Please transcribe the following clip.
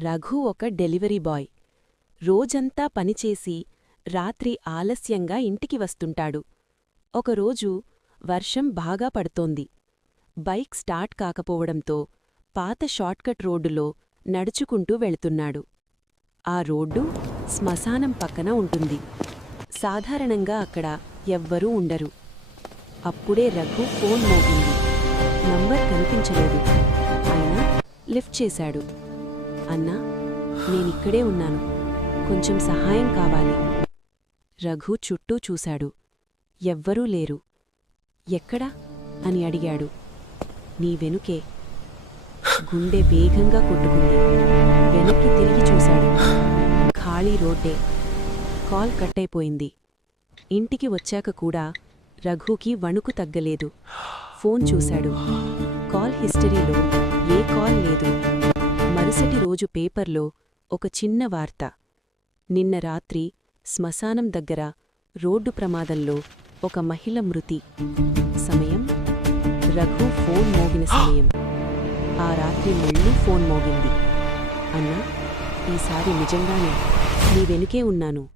రఘు ఒక delivery boy. రోజంతా పనిచేసి రాత్రి ఆలస్యంగా ఇంటికి వస్తుంటాడు. ఒకరోజు వర్షం బాగా పడుతోంది. బైక్ స్టార్ట్ కాకపోవడంతో పాత షార్ట్కట్ రోడ్డులో నడుచుకుంటూ వెళుతున్నాడు. ఆ రోడ్డు శ్మశానం పక్కన ఉంటుంది. సాధారణంగా అక్కడ ఎవ్వరూ ఉండరు. అప్పుడే రఘు ఫోన్ మోగింది. నంబర్ కనిపించలేదు. అయినా లిఫ్ట్ చేశాడు. అన్నా, నేనిక్కడే ఉన్నాను, కొంచెం సహాయం కావాలి. రఘు చుట్టూ చూశాడు. ఎవ్వరూ లేరు. ఎక్కడా అని అడిగాడు. నీ వెనుకే. గుండె వేగంగా కొట్టుకుంది. వెనక్కి తిరిగి చూశాడు. ఖాళీ రోడ్డే. కాల్ కట్టయిపోయింది. ఇంటికి వచ్చాక కూడా రఘుకి వణుకు తగ్గలేదు. ఫోన్ చూశాడు. కాల్ హిస్టరీలో ఏ కాల్ లేదు. మరుసటి రోజు పేపర్లో ఒక చిన్న వార్త. నిన్న రాత్రి శ్మశానం దగ్గర రోడ్డు ప్రమాదంలో ఒక మహిళ మృతి. సమయం రఘు ఫోన్ మోగిన సమయం. ఆ రాత్రి మళ్ళీ ఫోన్ మోగింది. అన్నా, ఈసారి నిజంగానే నీ వెనుకే ఉన్నాను.